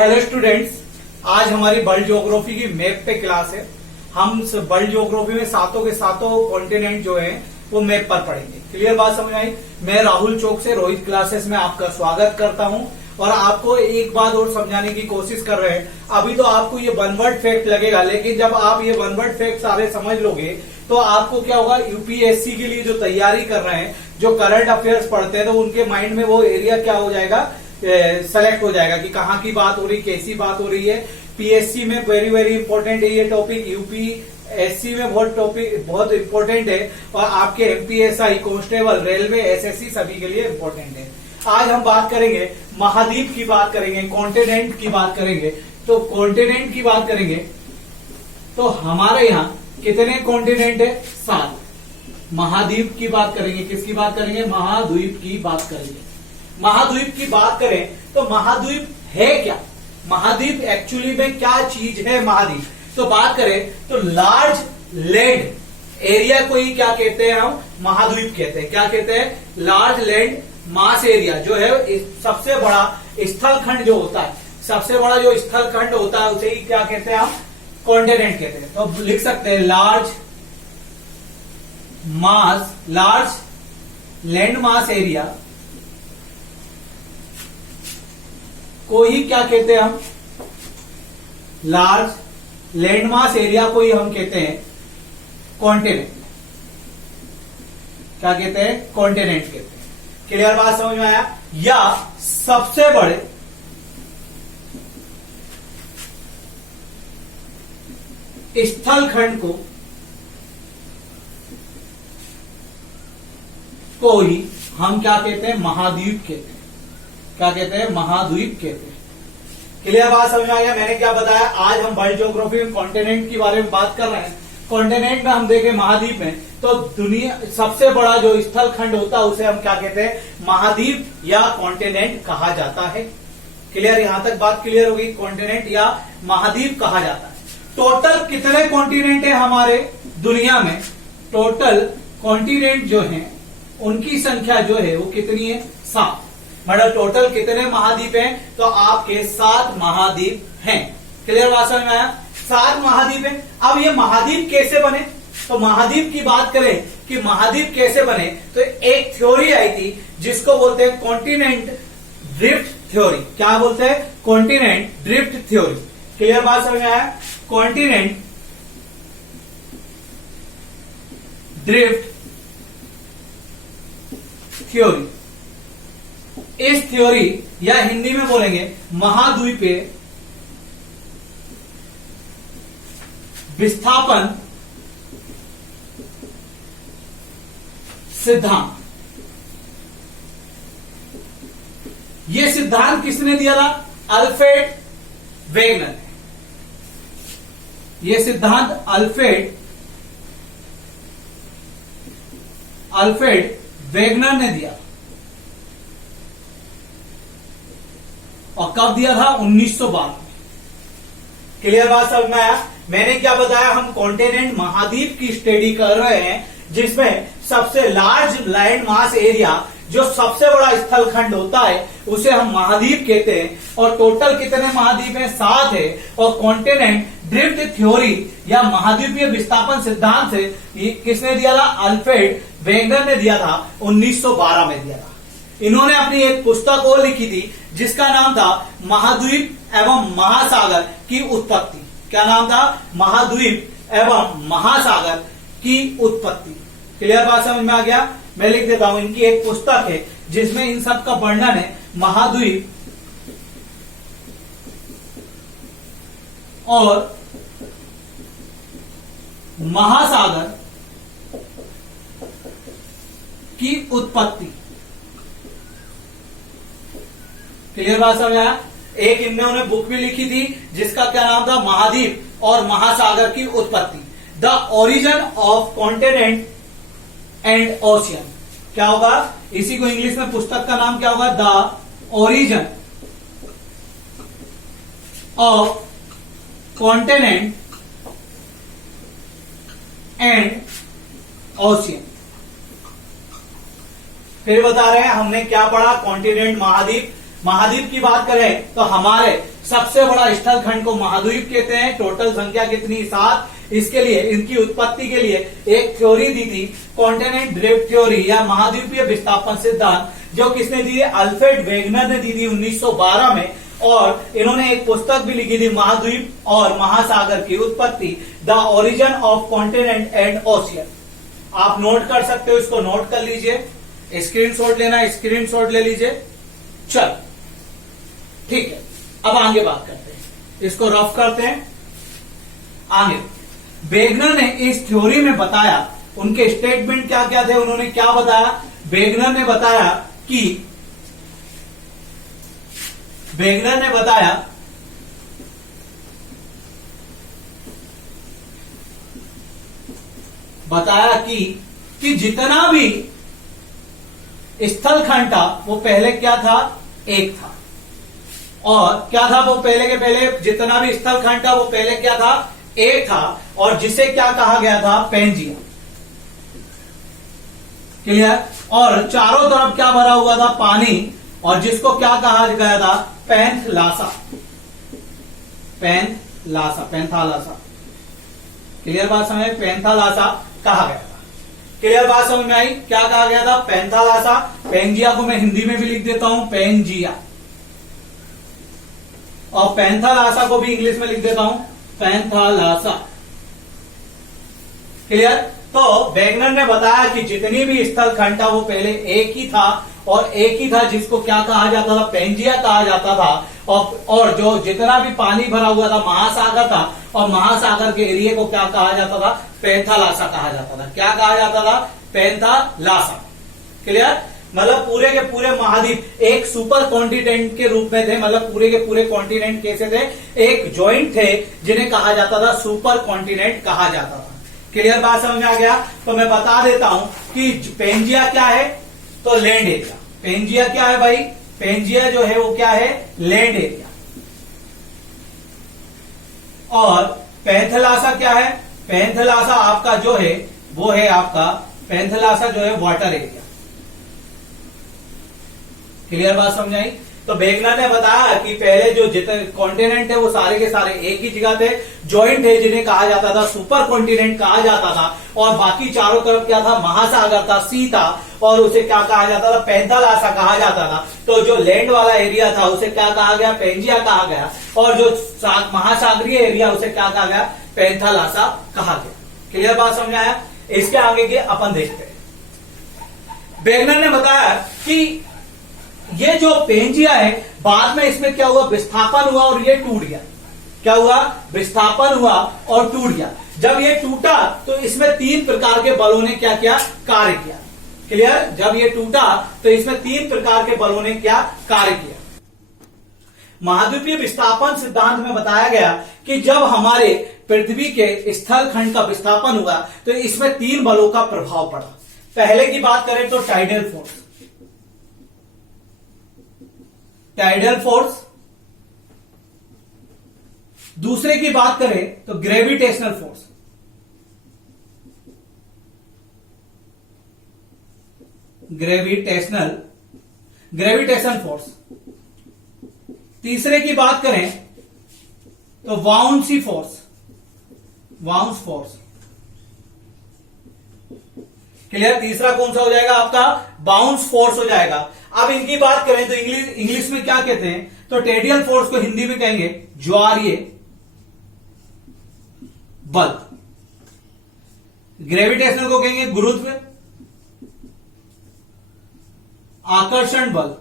Hello students, आज हमारी world geography की मैप पे क्लास है। हम वर्ल्ड ज्योग्राफी में सातों के सातों कॉन्टिनेंट जो है वो मैप पर पढ़ेंगे। क्लियर बात समझ आई? मैं राहुल चौक से रोहित क्लासेस में आपका स्वागत करता हूं और आपको एक बात और समझाने की कोशिश कर रहे हैं। अभी तो आपको ये वन वर्ड फैक्ट लगेगा, लेकिन जब आप ये वन वर्ड फैक्ट सारे समझ लोगे तो आपको क्या होगा, यूपीएससी के लिए जो तैयारी कर रहे हैं, जो करंट अफेयर्स पढ़ते हैं, तो उनके माइंड में वो एरिया क्या हो जाएगा, सेलेक्ट हो जाएगा कि कहाँ की बात हो रही, कैसी बात हो रही है। पीएससी में वेरी वेरी इंपॉर्टेंट है ये टॉपिक, यूपीएससी में बहुत इंपॉर्टेंट है, और आपके एमपीएसआई, कांस्टेबल, रेलवे, एसएससी सभी के लिए इंपॉर्टेंट है। आज हम बात करेंगे महाद्वीप की बात करेंगे, कॉन्टिनेंट की बात करेंगे। तो कॉन्टिनेंट की बात करेंगे तो हमारे यहाँ कितने कॉन्टिनेंट है? 7। महाद्वीप की बात करेंगे, किसकी बात करेंगे? महाद्वीप की बात करेंगे। महाद्वीप की बात करें तो महाद्वीप है क्या? महाद्वीप एक्चुअली में क्या चीज है महाद्वीप? तो बात करें तो लार्ज लैंड एरिया को ही क्या कहते हैं? हम महाद्वीप कहते हैं। क्या कहते हैं? लार्ज लैंड मास एरिया जो है, सबसे बड़ा स्थल खंड जो होता है, सबसे बड़ा जो स्थल खंड होता है उसे ही क्या कहते हैं? हम कॉन्टिनेंट कहते हैं। तो लिख सकते हैं लार्ज लैंड मास एरिया को ही क्या कहते हैं? हम लार्ज लैंडमास एरिया को ही हम कहते हैं कॉन्टिनेंट। क्या कहते हैं? कॉन्टिनेंट कहते हैं। क्लियर बात समझ में आया? या सबसे बड़े स्थल खंड को ही हम क्या कहते हैं? महाद्वीप कहते हैं। क्या कहते हैं? महाद्वीप कहते हैं। क्लियर बात समझ में आ गया? मैंने क्या बताया, आज हम वर्ल्ड ज्योग्राफी में कॉन्टिनेंट के बारे में बात कर रहे हैं। कॉन्टिनेंट में हम देखें महाद्वीप में, तो दुनिया सबसे बड़ा जो स्थल खंड होता है उसे हम क्या कहते हैं? महाद्वीप या कॉन्टिनेंट कहा जाता है। क्लियर? यहां तक बात क्लियर होगी? कॉन्टिनेंट या महाद्वीप कहा जाता है। टोटल कितने कॉन्टिनेंट है हमारे दुनिया में? टोटल कॉन्टिनेंट जो है उनकी संख्या जो है वो कितनी है? 7। मतलब टोटल कितने महाद्वीप हैं? तो आपके 7 महाद्वीप हैं। क्लियर बात समझ में आया? 7 महाद्वीप हैं। अब ये महाद्वीप कैसे बने? तो महाद्वीप की बात करें कि महाद्वीप कैसे बने, तो एक थ्योरी आई थी जिसको बोलते हैं कॉन्टिनेंट ड्रिफ्ट थ्योरी। क्या बोलते हैं? Continent drift theory. क्लियर बात समझ में आया? Continent drift theory. इस थ्योरी या हिंदी में बोलेंगे महाद्वीपीय विस्थापन सिद्धांत। यह सिद्धांत किसने दिया था? अल्फ्रेड वेगनर ने। यह सिद्धांत अल्फ्रेड वेगनर ने दिया। और कब दिया था? 1912 में। क्लियर बात समझ में आया? मैंने क्या बताया, हम कॉन्टिनेंट महाद्वीप की स्टडी कर रहे हैं, जिसमें सबसे लार्ज लैंड मास एरिया, जो सबसे बड़ा स्थल खंड होता है, उसे हम महाद्वीप कहते हैं। और टोटल कितने महाद्वीप हैं? 7 है। और कॉन्टिनेंट ड्रिफ्ट थ्योरी या महाद्वीपीय विस्थापन सिद्धांत से किसने दिया था? अल्फ्रेड वेगनर ने दिया था। 1912 में दिया था। इन्होंने अपनी एक पुस्तक और लिखी थी जिसका नाम था महाद्वीप एवं महासागर की उत्पत्ति। क्या नाम था? महाद्वीप एवं महासागर की उत्पत्ति। क्लियर बात समझ में आ गया? मैं लिख देता हूं, इनकी एक पुस्तक है जिसमें इन सब का वर्णन है। महाद्वीप और महासागर की उत्पत्ति। क्लियर बात समझ आया? एक इन्होंने बुक भी लिखी थी जिसका क्या नाम था? महाद्वीप और महासागर की उत्पत्ति, the origin of continent and ocean. क्या होगा? इसी को इंग्लिश में पुस्तक का नाम क्या होगा? The origin of continent and ocean. फिर बता रहे हैं हमने क्या पढ़ा, कॉन्टिनेंट महाद्वीप। महाद्वीप की बात करें तो हमारे सबसे बड़ा स्थल खंड को महाद्वीप कहते हैं। टोटल संख्या कितनी? 7। इसके लिए, इनकी उत्पत्ति के लिए एक थ्योरी दी थी, कॉन्टिनेंट ड्रिफ्ट थ्योरी या महाद्वीपीय विस्थापन सिद्धांत, जो किसने दी है? अल्फ्रेड वेगनर ने दी थी 1912 में। और इन्होंने एक पुस्तक भी लिखी थी, महाद्वीप और महासागर की उत्पत्ति, the origin of continent and ocean. आप नोट कर सकते हो, इसको नोट कर लीजिए, स्क्रीनशॉट लेना, स्क्रीनशॉट ले लीजिए। चल ठीक है, अब आगे बात करते हैं, इसको रफ करते हैं आगे। वेगनर ने इस थ्योरी में बताया, उनके स्टेटमेंट क्या क्या थे, उन्होंने क्या बताया? वेगनर ने बताया कि जितना भी स्थल खंड था वो पहले क्या था? एक था। और क्या था वो? पहले के पहले जितना भी स्थल खंड था वो पहले क्या था? एक था। और जिसे क्या कहा गया था? पैंजिया। क्लियर? और चारों तरफ क्या भरा हुआ था? पानी। और जिसको क्या कहा गया था? पैंथालासा। पैंथालासा। क्लियर बात समझ? पैंथालासा कहा गया था। क्लियर बात समझ में आई? क्या कहा गया था? पैंथालासा। पैंजिया को मैं हिंदी में भी लिख देता हूं, पैंजिया। और पैंथालासा को भी इंग्लिश में लिख देता हूं, पैंथालासा। क्लियर? तो वेगनर ने बताया कि जितनी भी स्थल खंड था वो पहले एक ही था, और एक ही था जिसको क्या कहा जाता था? पैंजिया कहा जाता था। और जो जितना भी पानी भरा हुआ था महासागर था, और महासागर के एरिया को क्या कहा जाता था? पैंथालासा कहा जाता था। क्या कहा जाता था? पैंथालासा। क्लियर? मतलब पूरे के पूरे महाद्वीप एक सुपर कॉन्टिनेंट के रूप में थे। मतलब पूरे के पूरे कॉन्टिनेंट कैसे थे? एक जॉइंट थे, जिन्हें कहा जाता था सुपर कॉन्टिनेंट कहा जाता था। क्लियर बात समझ में आ गया? तो मैं बता देता हूं कि पैंजिया क्या है, तो लैंड एरिया। पैंजिया क्या है भाई? पैंजिया जो है वो क्या है? Land area. और पैंथालासा क्या है? पैंथालासा आपका जो है वो है आपका, पैंथालासा जो है वाटर एरिया। क्लियर बात समझ आई? तो वेगनर ने बताया कि पहले जो जितने कॉन्टिनेंट है वो सारे के सारे एक ही जगह थे, जॉइंट है, जिन्हें कहा जाता था सुपर कॉन्टिनेंट कहा जाता था। और बाकी चारों तरफ क्या था? महासागर था, सी था, और उसे क्या कहा जाता था? पैंथालासा कहा जाता था। तो जो लैंड वाला एरिया था उसे क्या कहा गया? पैंजिया कहा गया। और जो महासागरीय एरिया उसे क्या कहा गया? पैंथालासा कहा गया। क्लियर बात समझ आया? इसके आगे के अपन देखते हैं। वेगनर ने बताया कि ये जो पैंजिया है, बाद में इसमें क्या हुआ? विस्थापन हुआ और ये टूट गया। क्या हुआ? विस्थापन हुआ और टूट गया। जब ये टूटा तो इसमें 3 प्रकार के बलों ने क्या किया? कार्य किया। क्लियर? जब ये टूटा तो इसमें 3 प्रकार के बलों ने क्या कार्य किया? महाद्वीपीय विस्थापन सिद्धांत में बताया गया कि जब हमारे पृथ्वी के स्थल खंड का विस्थापन हुआ तो इसमें 3 बलों का प्रभाव पड़ा। पहले की बात करें तो टाइडल फोर्स, दूसरे की बात करें तो ग्रेविटेशनल फोर्स, ग्रेविटेशन फोर्स, तीसरे की बात करें तो bouncy force, bounce force. Clear? तीसरा कौन सा हो जाएगा आपका? बाउंस फोर्स हो जाएगा। अब इनकी बात करें तो इंग्लिश में क्या कहते हैं? तो टेडियल फोर्स को हिंदी में कहेंगे ज्वारीय बल, ग्रेविटेशनल को कहेंगे गुरुत्व आकर्षण बल,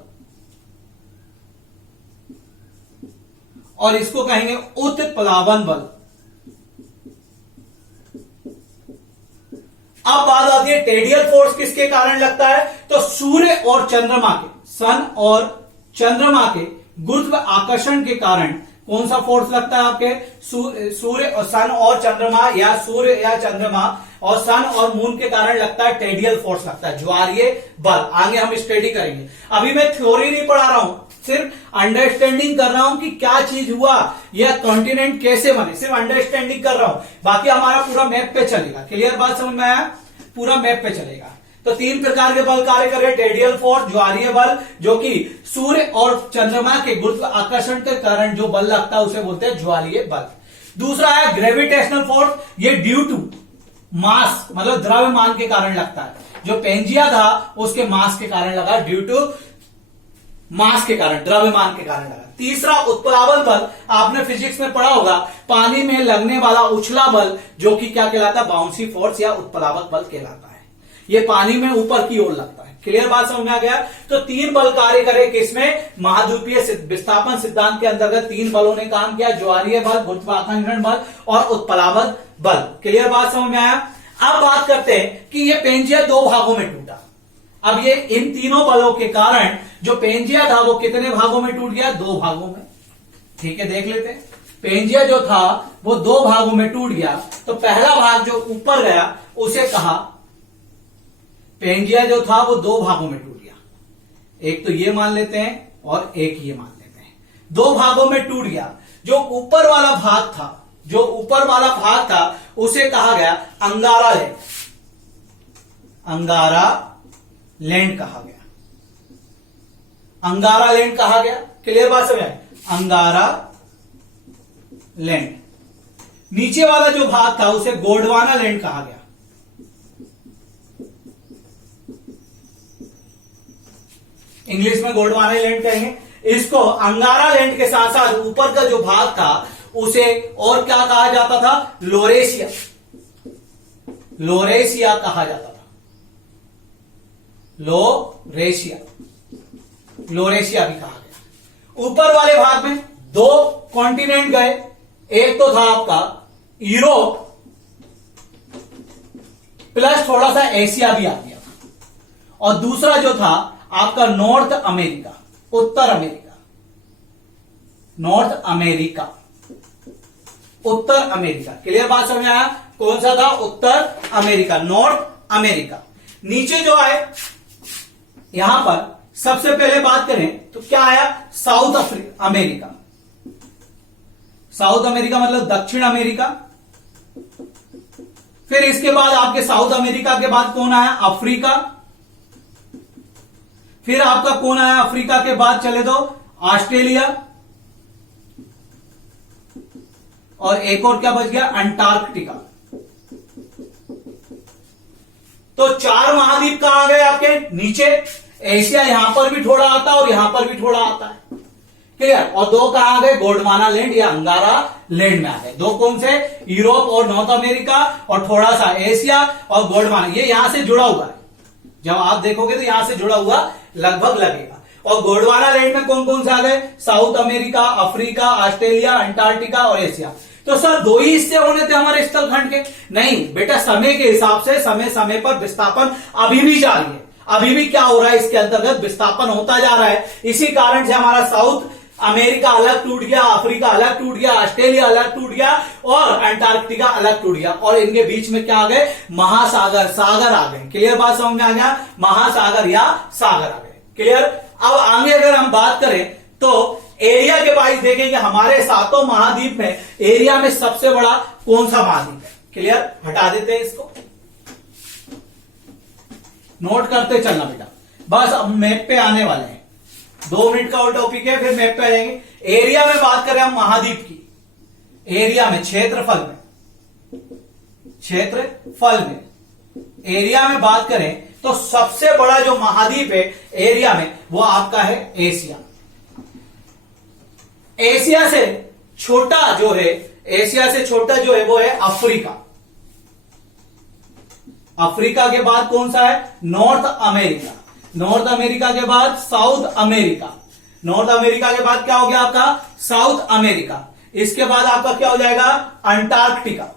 और इसको कहेंगे उत्प्लावन बल। अब बात आती है टेडियल फोर्स किसके कारण लगता है? तो सूर्य और चंद्रमा के, सन और चंद्रमा के गुरुत्व आकर्षण के कारण कौन सा फोर्स लगता है आपके? सूर्य और सन और चंद्रमा, या सूर्य या चंद्रमा और सन और मून के कारण लगता है टेडियल फोर्स लगता है, ज्वारीय बल। आगे हम स्टडी करेंगे। अभी मैं थ्योरी नहीं पढ़ा रहा हूं, सिर्फ अंडरस्टैंडिंग कर रहा हूं कि क्या चीज हुआ, यह कॉन्टिनेंट कैसे बने, सिर्फ अंडरस्टैंडिंग कर रहा हूं। बाकी हमारा पूरा मैप पे चलेगा। क्लियर बात समझ में आया? पूरा मैप पे चलेगा। तो 3 प्रकार के बल कार्य कर रहे हैं। रेडियल फोर्स, ज्वारीय बल, जो कि सूर्य और चंद्रमा के गुरुत्व आकर्षण के कारण जो बल लगता है उसे बोलते हैं ज्वारीय बल। दूसरा है ग्रेविटेशनल फोर्स, ये ड्यू टू मास, मतलब द्रव्यमान के कारण लगता है। जो पेंजिया था उसके मास के कारण लगा, ड्यू टू मास के कारण, द्रव्यमान के कारण लगा। तीसरा उत्प्लावन बल, आपने फिजिक्स में पढ़ा होगा, पानी में लगने वाला उछला बल, जो कि क्या कहलाता है, बाउंसी फोर्स या उत्प्लावक बल कहलाता है। ये पानी में ऊपर की ओर लगता है। क्लियर बात समझ में आ गया? तो 3 बल कार्य करे किसमें, महाद्वीपीय विस्थापन सिद्धांत के अंतर्गत 3 बलों ने काम किया, ज्वारीय बल, गुरुत्वाकर्षण बल और उत्प्लावक बल। क्लियर बात समझ में आया? अब बात करते हैं कि ये पेंजिया 2 भागों में टूटा। अब ये इन तीनों बलों के कारण जो पेंजिया था वो कितने भागों में टूट गया, 2 भागों में। ठीक है, देख लेते हैं। पेंजिया जो था वो 2 भागों में टूट गया। तो पहला भाग जो ऊपर गया उसे कहा, पेंजिया जो था वो 2 भागों में टूट गया। एक तो ये मान लेते हैं और एक ये मान लेते हैं। 2 भागों में टूट गया। जो ऊपर वाला भाग था, जो ऊपर वाला भाग था उसे कहा गया अंगारा लैंड। अंगारा लैंड कहा गया, अंगारा लैंड कहा गया। क्लियर बात समझ? अंगारा लैंड। नीचे वाला जो भाग था उसे गोंडवाना लैंड कहा गया। इंग्लिश में गोंडवाना लैंड कहेंगे इसको। अंगारा लैंड के साथ साथ ऊपर का जो भाग था उसे और क्या कहा जाता था, लोरेशिया। लोरेशिया कहा जाता था, लोरेशिया, लोरेशिया भी कहा गया। ऊपर वाले भाग में 2 कॉन्टिनेंट गए। एक तो था आपका यूरोप प्लस थोड़ा सा एशिया भी आ गया, और दूसरा जो था आपका नॉर्थ अमेरिका, उत्तर अमेरिका, नॉर्थ अमेरिका, उत्तर अमेरिका। क्लियर बात समझ में आया? कौन सा था, उत्तर अमेरिका, नॉर्थ अमेरिका। नीचे जो आए यहां पर सबसे पहले बात करें तो क्या आया, साउथ अमेरिका। साउथ अमेरिका मतलब दक्षिण अमेरिका। फिर इसके बाद आपके साउथ अमेरिका के बाद कौन आया, अफ्रीका। फिर आपका कौन आया अफ्रीका के बाद, चले तो ऑस्ट्रेलिया, और एक और क्या बच गया, अंटार्कटिका। तो 4 महाद्वीप कहां गए आपके, नीचे। एशिया यहां पर भी थोड़ा आता है और यहां पर भी थोड़ा आता है। क्लियर? और 2 कहां आ गए, गोंडवाना लैंड या अंगारा लैंड में आ गए। 2 कौन से, यूरोप और नॉर्थ अमेरिका, और थोड़ा सा एशिया और गोंडवाना, ये यहां से जुड़ा हुआ है। जब आप देखोगे तो यहां से जुड़ा हुआ लगभग लगेगा। और गोंडवाना लैंड में कौन कौन से आ गए, south America, Africa, Australia, Antarctica और एशिया। तो सर 2 ही हिस्से होने थे हमारे स्थलखंड के? नहीं बेटा, समय के हिसाब से समय समय पर विस्थापन अभी भी जारी है। अभी भी क्या हो रहा है, इसके अंतर्गत विस्थापन होता जा रहा है। इसी कारण से हमारा साउथ अमेरिका अलग टूट गया, अफ्रीका अलग टूट गया, ऑस्ट्रेलिया अलग टूट गया और अंटार्कटिका अलग टूट गया। और इनके बीच में क्या आ गए, महासागर, सागर आ गए। क्लियर बात समझ में आ गया, महासागर या सागर आ गए। क्लियर? अब आगे अगर हम बात करें तो एरिया के वाइज देखेंगे, हमारे 7 महाद्वीप में एरिया में सबसे बड़ा कौन सा महाद्वीप है। क्लियर? हटा देते हैं इसको, नोट करते चलना बेटा। बस अब मैप पे आने वाले हैं, 2 मिनट का और टॉपिक है, फिर मैप पे आ जाएंगे। एरिया में बात करें हम महाद्वीप की, एरिया में, क्षेत्रफल में, क्षेत्रफल में एरिया में बात करें तो सबसे बड़ा जो महाद्वीप है एरिया में वो आपका है एशिया। एशिया से छोटा जो है, एशिया से छोटा जो है वो है अफ्रीका। अफ्रीका के बाद कौन सा है, नॉर्थ अमेरिका। नॉर्थ अमेरिका के बाद साउथ अमेरिका। नॉर्थ अमेरिका के बाद क्या हो गया आपका, साउथ अमेरिका। इसके बाद आपका क्या हो जाएगा, अंटार्कटिका।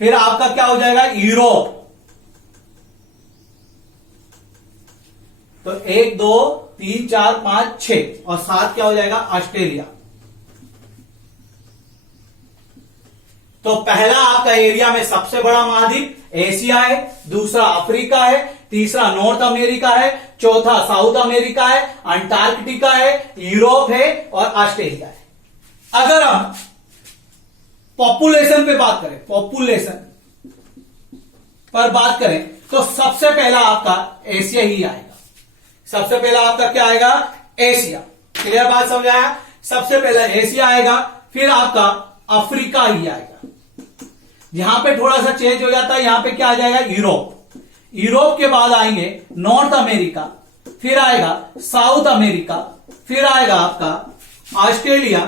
फिर आपका क्या हो जाएगा, यूरोप। तो 1 2 3 4 5 6 और 7 क्या हो जाएगा, ऑस्ट्रेलिया। तो पहला आपका एरिया में सबसे बड़ा महाद्वीप एशिया है, दूसरा अफ्रीका है, तीसरा नॉर्थ अमेरिका है, चौथा साउथ अमेरिका है, अंटार्कटिका है, यूरोप है और ऑस्ट्रेलिया है। अगर हम पॉपुलेशन पे बात करें, पॉपुलेशन पर बात करें तो सबसे पहला आपका एशिया ही आएगा। सबसे पहला आपका क्या आएगा? एशिया। क्लियर बात समझ आया? सबसे पहला एशिया आएगा, फिर आपका अफ्रीका ही आएगा। यहां पे थोड़ा सा चेंज हो जाता है, यहां पे क्या आ जाएगा? यूरोप। यूरोप के बाद आएंगे नॉर्थ अमेरिका, फिर आएगा साउथ अमेरिका, फिर आएगा आपका ऑस्ट्रेलिया,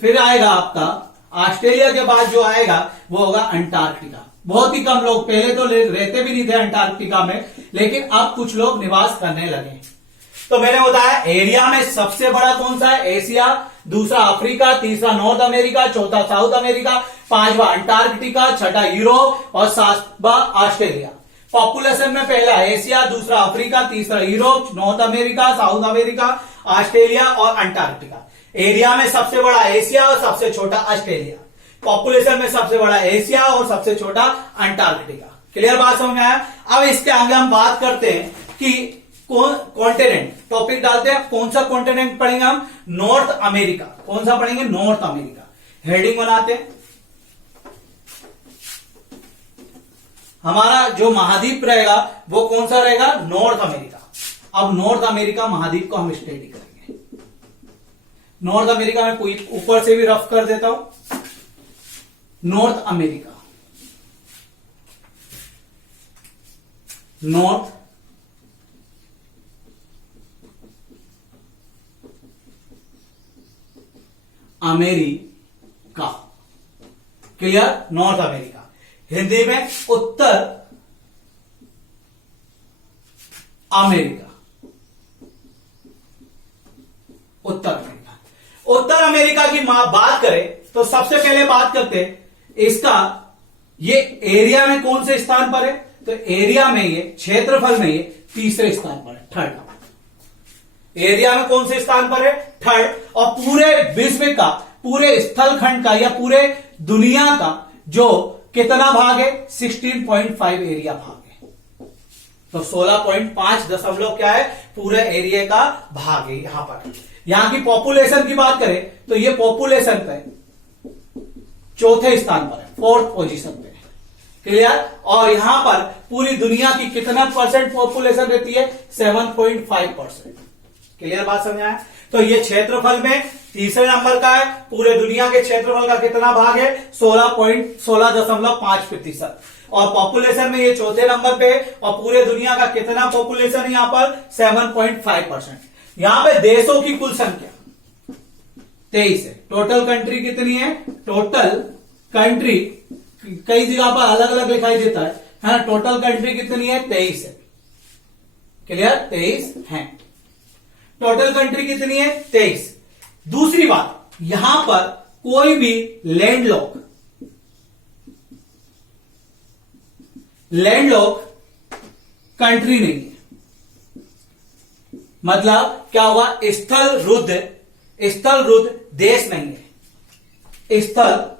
फिर आएगा आपका ऑस्ट्रेलिया के बाद जो आएगा वो होगा अंटार्कटिका। बहुत ही कम लोग पहले तो रहते भी नहीं थे अंटार्कटिका में, लेकिन अब कुछ लोग निवास करने लगे। तो मैंने बताया एरिया में सबसे बड़ा कौन सा है? एशिया, दूसरा अफ्रीका, तीसरा नॉर्थ अमेरिका, चौथा साउथ अमेरिका, पांचवा अंटार्कटिका, छठा यूरोप और सातवां ऑस्ट्रेलिया। पॉपुलेशन में पहला एशिया, दूसरा अफ्रीका, तीसरा Europe, north America, south America, Australia और अंटार्कटिका। एरिया में सबसे बड़ा एशिया और सबसे छोटा ऑस्ट्रेलिया। पॉपुलेशन में सबसे बड़ा एशिया और सबसे छोटा अंटार्कटिका। क्लियर बात समझ में आया? अब इसके आगे हम बात करते हैं कि कौन कॉन्टिनेंट, टॉपिक डालते हैं कौन सा कॉन्टिनेंट पढ़ेंगे हम? North America. कौन सा पढ़ेंगे? North America. हेडिंग बनाते हैं। हमारा जो महाद्वीप रहेगा वो कौन सा रहेगा? North America. अब नॉर्थ अमेरिका महाद्वीप को हम स्टडी करेंगे। नॉर्थ अमेरिका में ऊपर से भी रफ कर देता हूं। North America, north America. Clear? North America. Hindi में उत्तर अमेरिका। उत्तर अमेरिका। उत्तर अमेरिका की बात करें तो सबसे पहले बात करते हैं इसका ये एरिया में कौन से स्थान पर है? तो एरिया में ये, क्षेत्रफल में ये तीसरे स्थान पर है, थर्ड। एरिया में कौन से स्थान पर है? थर्ड। और पूरे विश्व का, पूरे स्थलखंड का या पूरे दुनिया का जो कितना भाग है? 16.5 एरिया भाग है। तो 16.5 दशमलव क्या है? पूरे एरिया का भाग है यहां पर। यहां की पॉपुलेशन की बात करें तो ये पॉपुलेशन पे चौथे स्थान पर है, फोर्थ पोजीशन पे है। क्लियर? और यहां पर पूरी दुनिया की कितना परसेंट पॉपुलेशन रहती है? 7.5%। क्लियर बात समझ आया? तो ये क्षेत्रफल में तीसरे नंबर का है। पूरे दुनिया के क्षेत्रफल का कितना भाग है? 16.5%। और पॉपुलेशन में ये चौथे नंबर पे है। और पूरे दुनिया का कितना पॉपुलेशन है यहां पर? 7.5%। यहां पे देशों की कुल संख्या 23 है। टोटल कंट्री कितनी है? टोटल कंट्री कई जगह पर अलग अलग दिखाई देता है ना? टोटल कंट्री कितनी है? 23 है। क्लियर? 23 है। टोटल कंट्री कितनी है? 23। दूसरी बात, यहां पर कोई भी लैंडलॉक कंट्री नहीं है। मतलब क्या हुआ? स्थल रुद्ध देश नहीं है। स्थल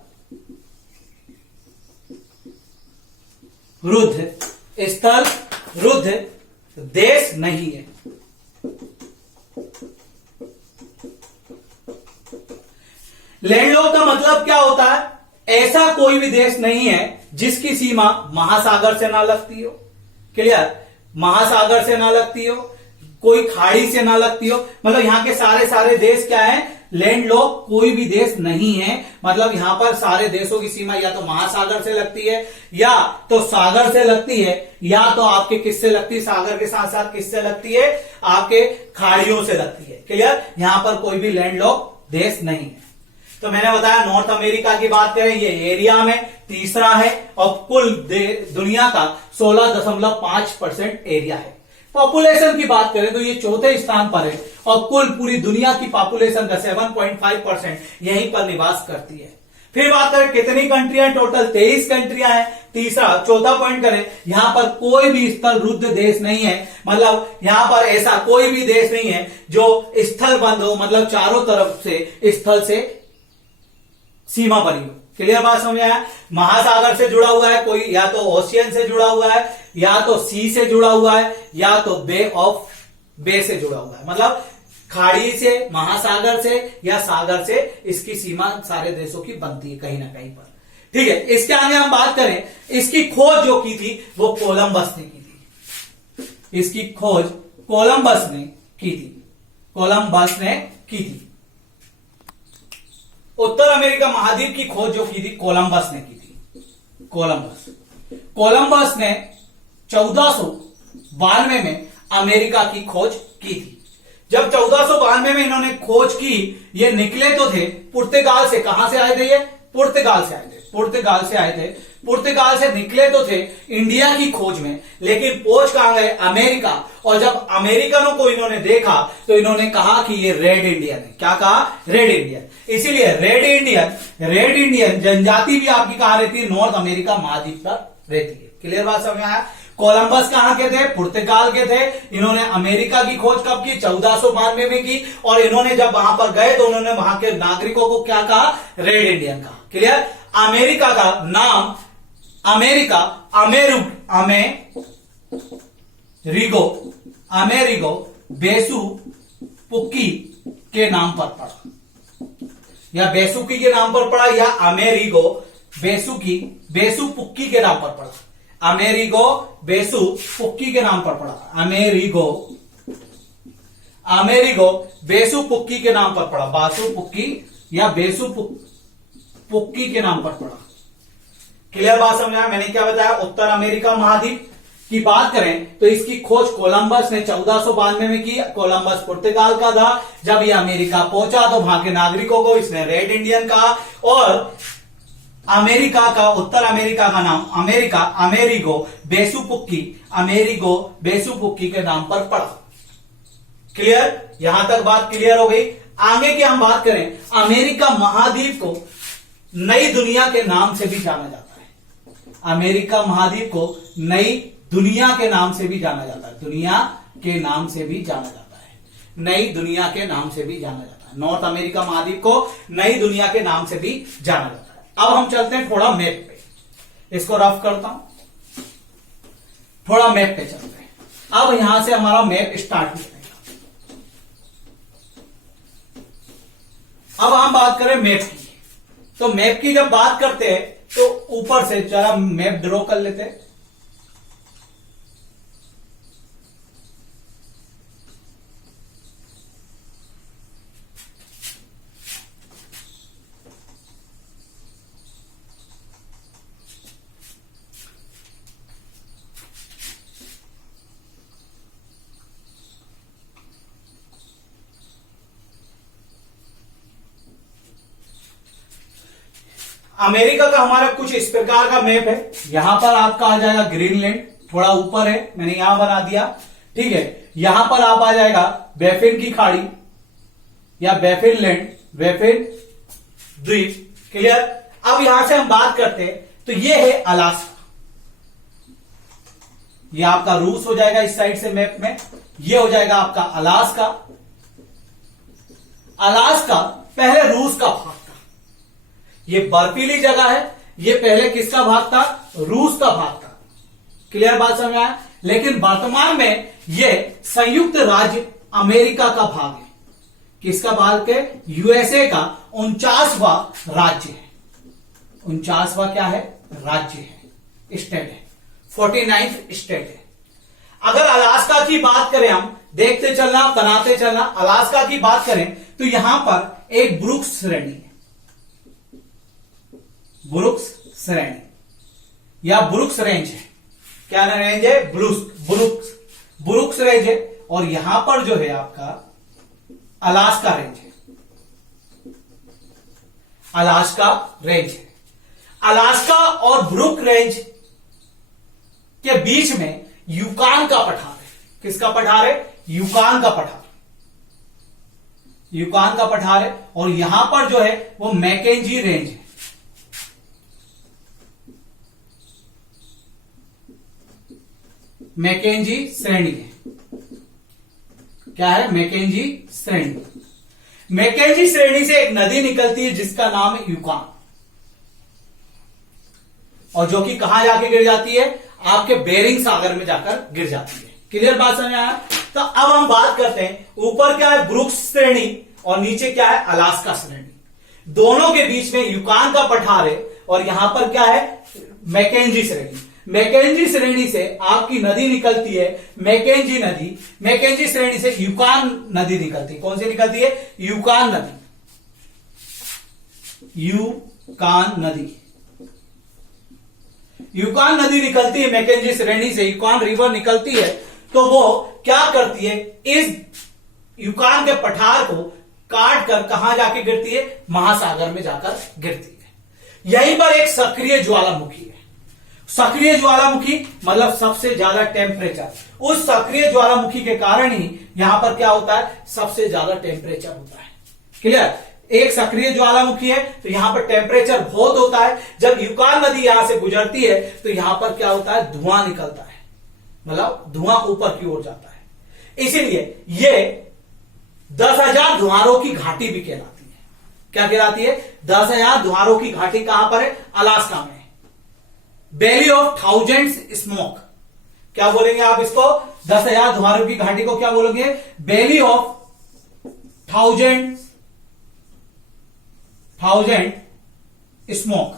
रुद्ध देश नहीं है। लैंडलॉक का मतलब क्या होता है? ऐसा कोई भी देश नहीं है जिसकी सीमा महासागर से ना लगती हो। क्लियर? महासागर से ना लगती हो, कोई खाड़ी से ना लगती हो। मतलब यहां के सारे देश क्या है? लैंडलॉक कोई भी देश नहीं है। मतलब यहां पर सारे देशों की सीमा या तो महासागर से लगती है, या तो सागर से लगती है, या तो आपके किससे लगती है? सागर के साथ साथ किससे लगती है? आपके खाड़ियों से लगती है। क्लियर? यहां पर कोई भी लैंडलॉक देश नहीं है। तो मैंने बताया नॉर्थ अमेरिका की बात करें, ये एरिया में तीसरा है और कुल दुनिया का 16.5% एरिया है। पॉपुलेशन की बात करें तो ये चौथे स्थान पर है और कुल पूरी दुनिया की पॉपुलेशन का 7.5% यहीं पर निवास करती है। फिर बात करें कितनी कंट्रियां? टोटल 23 कंट्रियां हैं। चौथा पॉइंट करें, यहां पर कोई भी स्थल रुद्ध देश नहीं है। मतलब यहां पर ऐसा कोई भी देश नहीं है जो स्थल बंद हो, मतलब चारों तरफ से स्थल से सीमा बनी हो। क्लियर बात समझ आया? महासागर से जुड़ा हुआ है कोई, या तो ओशियन से जुड़ा हुआ है, या तो सी से जुड़ा हुआ है, या तो बे से जुड़ा हुआ है। मतलब खाड़ी से, महासागर से या सागर से इसकी सीमा सारे देशों की बनती है कहीं ना कहीं पर। ठीक है, इसके आगे हम बात करें, इसकी खोज जो की थी वो कोलंबस ने की थी। इसकी खोज कोलंबस ने की थी, कोलंबस ने की थी। उत्तर अमेरिका महाद्वीप की खोज जो की थी कोलंबस ने की थी। कोलंबस ने 1492 में अमेरिका की खोज की थी। जब 1492 में इन्होंने खोज की, ये निकले तो थे पुर्तगाल से। कहां से आए थे ये? पुर्तगाल से आए थे। पुर्तगाल से निकले तो थे इंडिया की खोज में, लेकिन पहुंच कहां गए? अमेरिका। और जब अमेरिकनों को इन्होंने देखा तो इन्होंने कहा कि ये रेड इंडियन है। क्या कहा? Red Indian. इसीलिए रेड इंडियन जनजाति भी आपकी कहां रहती है? नॉर्थ अमेरिका महाद्वीप पर रहती है। क्लियर बात समझ में आया? कोलंबस कहां के थे? पुर्तगाल के थे। इन्होंने अमेरिका की खोज कब की? 1492 में की। और इन्होंने जब वहां पर गए तो उन्होंने वहां के नागरिकों को क्या कहा? रेड इंडियन कहा। क्लियर? अमेरिका का नाम अमेरिगो वेसुपुकी के नाम पर पड़ा, या वेसुकी के नाम पर पड़ा, या अमेरिगो वेसुपुक्की के नाम पर पड़ा। अमेरिगो वेसुपुक्की के नाम पर पड़ा। अमेरिगो वेसुपुक्की के नाम पर पड़ा। बासुपुक्की या वेसुपुक्की के नाम पर पड़ा। क्लियर बात समझ आया? मैंने क्या बताया? उत्तर अमेरिका महाद्वीप की बात करें तो इसकी खोज कोलंबस ने 1492 में की। कोलंबस पुर्तगाल का था। जब ये अमेरिका पहुंचा तो वहां के नागरिकों को इसने रेड इंडियन कहा। और अमेरिका का, उत्तर अमेरिका का नाम अमेरिगो वेसुपुक्की के नाम पर पड़ा। क्लियर? यहां तक बात क्लियर हो गई। आगे की हम बात करें, अमेरिका महाद्वीप को नई दुनिया के नाम से भी जाना जाता है। अमेरिका महाद्वीप को नई दुनिया के नाम से भी जाना जाता है। दुनिया के नाम से भी जाना जाता है। नई दुनिया के नाम से भी जाना जाता है। नॉर्थ अमेरिका महाद्वीप को नई दुनिया के नाम से भी जाना जाता है। अब हम चलते हैं थोड़ा मैप पे। इसको रफ करता हूं, थोड़ा मैप पे चलते हैं। अब यहां से हमारा मैप स्टार्ट हो जाएगा। अब हम बात करें मैप की। तो मैप की जब बात करते हैं तो ऊपर से जरा मैप ड्रॉ कर लेते हैं। अमेरिका का हमारा कुछ इस प्रकार का मैप है। यहां पर आपका आ जाएगा ग्रीनलैंड, थोड़ा ऊपर है, मैंने यहां बना दिया। ठीक है, यहां पर आप आ जाएगा बैफिन की खाड़ी या बैफिन लैंड, बैफिन द्वीप। क्लियर? अब यहां से हम बात करते हैं तो ये है अलास्का। ये आपका रूस हो जाएगा इस साइड से मैप में। ये हो जाएगा आपका अलास्का। अलास्का पहले रूस का भाग था। ये बर्फीली जगह है। ये पहले किसका भाग था? रूस का भाग था। क्लियर बात समझ आया? लेकिन वर्तमान में ये संयुक्त राज्य अमेरिका का भाग है। किसका भाग है? यूएसए का 49वां राज्य है। 49वां क्या है? राज्य है, स्टेट है, 49th स्टेट है। अगर अलास्का की बात करें, हम देखते चलना, बनाते चलना। अलास्का की बात करें तो यहां पर एक ब्रुक्स श्रेणी है। ब्रुक्स श्रेणी या ब्रुक्स रेंज है। क्या रेंज है? ब्रुक्स रेंज है। और यहां पर जो है आपका अलास्का रेंज है। अलास्का रेंज है। अलास्का और ब्रुक रेंज के बीच में यूकान का पठार है। किसका पठार है? यूकान का पठार। यूकान का पठार है। और यहां पर जो है वो मैकेंजी रेंज है। मैकेंजी श्रेणी है। क्या है? मैकेंजी श्रेणी। मैकेंजी श्रेणी से एक नदी निकलती है जिसका नाम है यूकान, और जो कि कहां जाके गिर जाती है? आपके बेरिंग सागर में जाकर गिर जाती है। क्लियर बात समझ आया? तो अब हम बात करते हैं, ऊपर क्या है? ब्रुक्स श्रेणी और नीचे क्या है? अलास्का श्रेणी। दोनों के बीच में यूकान का पठार है और यहां पर क्या है, मैकेंजी श्रेणी। मैकेंजी श्रेणी से आपकी नदी निकलती है मैकेंजी नदी, मैकेंजी श्रेणी से यूकान नदी निकलती है। कौन सी निकलती है, यूकान नदी, यूकान नदी। यूकान नदी निकलती है मैकेंजी श्रेणी से, यूकान रिवर निकलती है, तो वो क्या करती है, इस यूकान के पठार को काट कर कहां जाके गिरती है, महासागर में जाकर गिरती है। यहीं पर एक सक्रिय ज्वालामुखी है। सक्रिय ज्वालामुखी मतलब सबसे ज्यादा टेम्परेचर, उस सक्रिय ज्वालामुखी के कारण ही यहां पर क्या होता है, सबसे ज्यादा टेम्परेचर होता है। क्लियर, एक सक्रिय ज्वालामुखी है तो यहां पर टेम्परेचर बहुत होता है। जब यूकान नदी यहां से गुजरती है तो यहां पर क्या होता है, धुआं निकलता है, मतलब धुआं ऊपर की ओर जाता है। इसीलिए ये 10,000 धुआरों की घाटी भी कहलाती है। क्या कहलाती है, 10,000 धुआरों की घाटी कहां पर है, अलास्का में। वैली ऑफ थाउजेंड्स स्मोक, क्या बोलेंगे आप इसको, 10,000 धुआरों की घाटी को क्या बोलेंगे, valley of thousand smoke.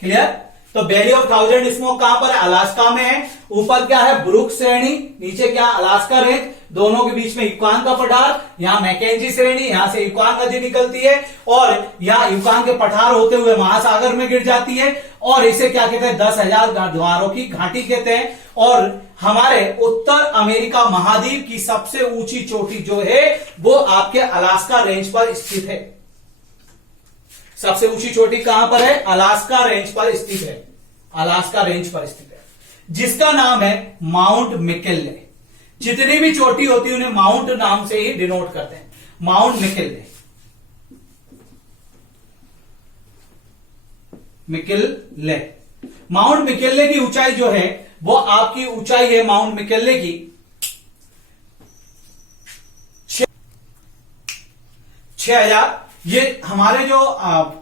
Clear, तो वैली ऑफ थाउजेंड स्मोक कहां पर है, अलास्का में है। ऊपर क्या है, ब्रुक श्रेणी, नीचे क्या, अलास्का रेंज, दोनों के बीच में यूकान का पठार, यहां मैकेंजी श्रेणी, यहां से यूकान नदी निकलती है और यहां यूकान के पठार होते हुए महासागर में गिर जाती है और इसे क्या कहते हैं, 10,000 धुआरों की घाटी कहते हैं। और हमारे उत्तर अमेरिका महाद्वीप की सबसे ऊंची चोटी जो है वो आपके अलास्का रेंज पर स्थित है। सबसे ऊंची चोटी कहां पर है, अलास्का रेंज पर स्थित है, अलास्का रेंज पर स्थित है, जिसका नाम है माउंट मिकेले। जितनी भी चोटी होती है उन्हें माउंट नाम से ही डिनोट करते हैं, माउंट मिकेले, मिकेले। माउंट मिकेले की ऊंचाई जो है वो आपकी ऊंचाई है माउंट मिकेले की 6,000। ये हमारे जो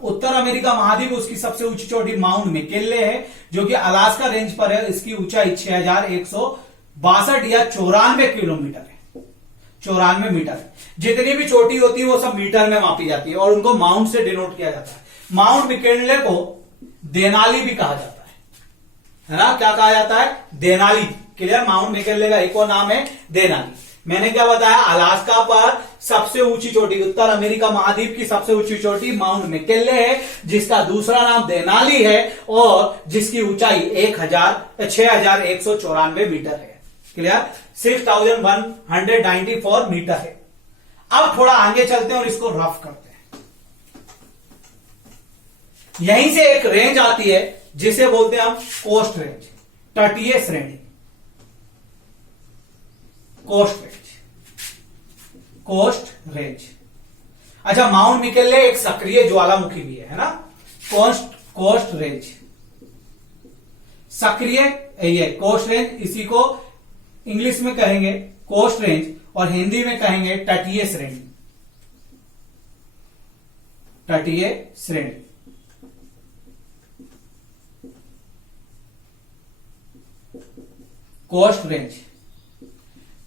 उत्तर अमेरिका महाद्वीप उसकी सबसे ऊंची चोटी माउंट मिकेले है जो कि अलास्का रेंज पर है। इसकी ऊंचाई 6,162 या 94 किलोमीटर है, 94 मीटर है। जितनी भी चोटी होती है वो सब मीटर में मापी जाती है और उनको माउंट से डिनोट किया जाता है। माउंट मिकेले को देनाली भी कहा जाता है ना, क्या कहा जाता है, देनाली। क्लियर, माउंट मिकेले का एक और नाम है देनाली। मैंने क्या बताया, अलास्का पर सबसे ऊंची चोटी, उत्तर अमेरिका महाद्वीप की सबसे ऊंची चोटी माउंट मिकेले है, जिसका दूसरा नाम देनाली है और जिसकी ऊंचाई 6,194 मीटर है। क्लियर, 6,194 मीटर है। अब थोड़ा आगे चलते हैं और इसको रफ करते हैं। यहीं से एक रेंज आती है जिसे बोलते हैं हम कोस्ट रेंज, तटीय श्रेणी, कोस्ट रेंज, कोस्ट रेंज। अच्छा, माउंट मिकेले एक सक्रिय ज्वालामुखी भी है ना, कोस्ट रेंज, सक्रिय ये कोस्ट रेंज, इसी को इंग्लिश में कहेंगे कोस्ट रेंज और हिंदी में कहेंगे तटीय श्रेणी, तटीय श्रेणी। Coast range.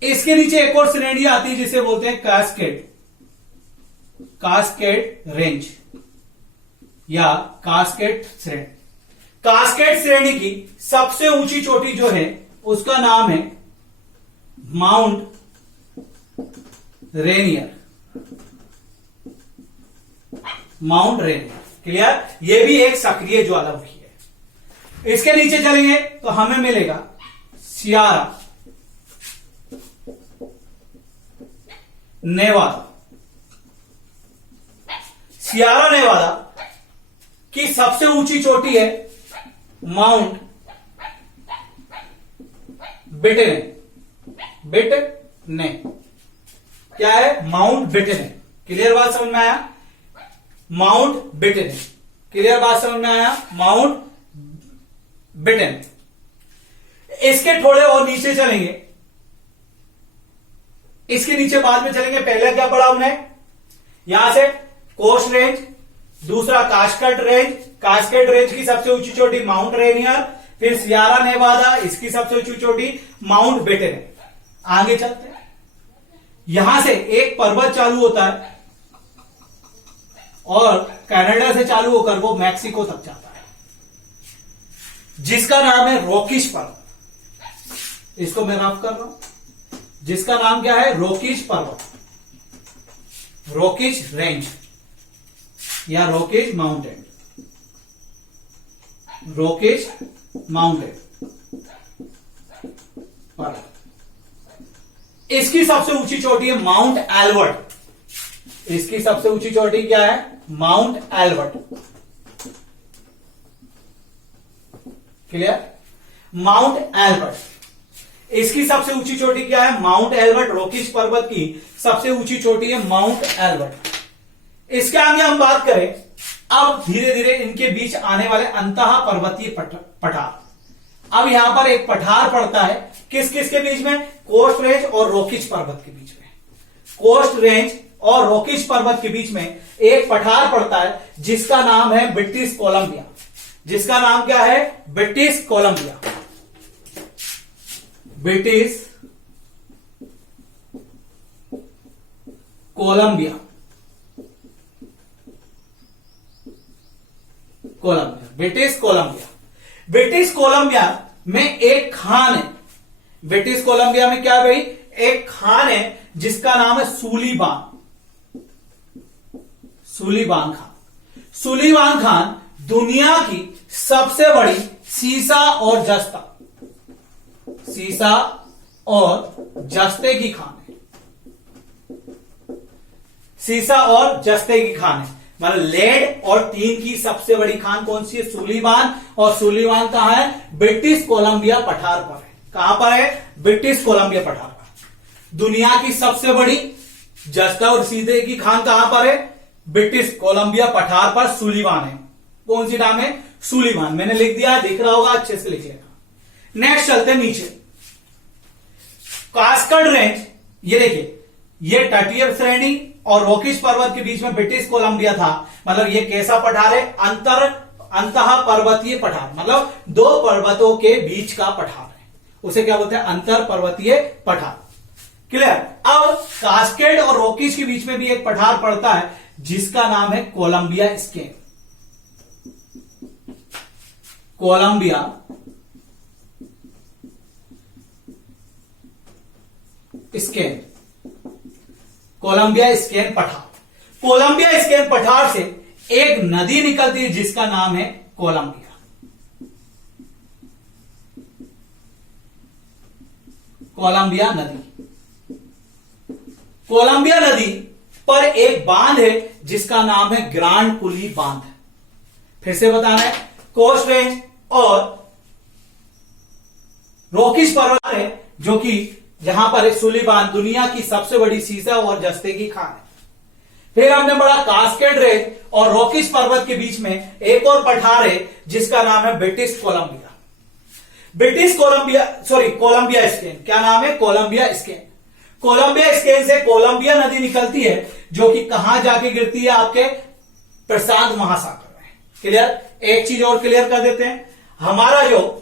इसके नीचे एक और श्रेणी आती है जिसे बोलते हैं कास्केड, कास्केड रेंज या कास्केड श्रेणी। कास्केड श्रेणी की सबसे ऊंची चोटी जो है उसका नाम है mount Rainier, mount Rainier. Clear, यह भी एक सक्रिय ज्वालामुखी है। इसके नीचे चलेंगे तो हमें मिलेगा सियारा नेवादा। सियारा नेवादा की सबसे ऊंची चोटी है माउंट बेटेने, बेटने क्या है, माउंट बेटेने। क्लियर बात समझ में आया, माउंट बेटेने। क्लियर बात समझ में आया, माउंट बेटेने। इसके थोड़े और नीचे चलेंगे, इसके नीचे बाद में चलेंगे। पहले क्या पढ़ा हमने, यहां से कोस्ट रेंज, दूसरा कास्केड रेंज, कास्केड रेंज की सबसे ऊंची चोटी माउंट रेनियर, फिर सियारा नेवादा, इसकी सबसे ऊंची चोटी माउंट बेटेने। आगे चलते हैं, यहां से एक पर्वत चालू होता है, और कनाडा से चालू होकर वो मैक्सिको तक जाता है, जिसका नाम है रॉकीज पर्वत। इसको मैं रफ कर रहा हूं, जिसका नाम क्या है? रॉकीज पर्वत, रॉकीज रेंज या रॉकीज माउंटेन, रॉकीज माउंटेन पर्वत। इसकी सबसे ऊंची चोटी है माउंट एल्बर्ट। इसकी सबसे ऊंची चोटी क्या है? Mount Elbert. Clear? Mount Elbert. इसकी सबसे ऊंची चोटी क्या है? Mount Elbert. रॉकीज पर्वत की सबसे ऊंची चोटी है माउंट एल्बर्ट। इसके आगे हम बात करें, अब धीरे धीरे इनके बीच आने वाले अंतः पर्वतीय पठार। अब यहां पर एक पठार पड़ता है, किस किस के बीच में? कोस्ट रेंज और रॉकीज पर्वत के बीच में। कोस्ट रेंज और रॉकीज पर्वत के बीच में एक पठार पड़ता है जिसका नाम है ब्रिटिश कोलंबिया। जिसका नाम क्या है? British Columbia. British Columbia, Columbia, British Columbia. British Columbia में एक खान है। ब्रिटिश कोलंबिया में क्या है भाई? एक खान है जिसका नाम है सुलीवान। सुलीवान खान। सुलीवान खान दुनिया की सबसे बड़ी सीसा और जस्ता, सीसा और जस्ते की खान है। सीसा और जस्ते की खान है, मतलब लेड और टीन की सबसे बड़ी खान कौन सी है? सुलीवान। और सुलीवान कहां है? ब्रिटिश कोलंबिया पठार पर है। कहां पर है? ब्रिटिश कोलंबिया पठार पर। दुनिया की सबसे बड़ी जस्ता और सीधे की खान कहां पर है? ब्रिटिश कोलंबिया पठार पर सुलीवान है। कौन सी नाम है? सुलीवान। मैंने लिख दिया, दिख रहा होगा, अच्छे से लिख लेना। नेक्स्ट चलते नीचे, कास्केड रेंज। ये देखिए, ये तटीय श्रेणी और रॉकीज पर्वत के बीच में ब्रिटिश कोलंबिया था। मतलब ये कैसा पठार है? अंतः पर्वतीय पठार, मतलब दो पर्वतों के बीच का पठार है, उसे क्या बोलते हैं? अंतर पर्वतीय पठार। क्लियर? अब कास्केड और रॉकीज के बीच में भी एक पठार पड़ता है जिसका नाम है कोलंबिया स्केन। कोलंबिया स्केन, कोलंबिया स्केन पठार। कोलंबिया स्केन पठार से एक नदी निकलती है जिसका नाम है कोलंबिया। कोलंबिया नदी। कोलंबिया नदी पर एक बांध है जिसका नाम है ग्रांड कुली बांध। फिर से बताना है, कोस्ट रेंज और रॉकीज पर्वत है जो कि जहां पर सुलीवान दुनिया की सबसे बड़ी सीसा और जस्ते की खान है। फिर हमने पढ़ा कास्केड रेंज और रॉकीज पर्वत के बीच में एक और पठार है जिसका नाम है British Columbia. British Columbia, sorry, Columbia स्केन। क्या नाम है? कोलंबिया स्केन। कोलंबिया स्केन से कोलंबिया नदी निकलती है जो कि कहां जाके गिरती है? आपके प्रशांत महासागर में। क्लियर? एक चीज और क्लियर कर देते हैं, हमारा जो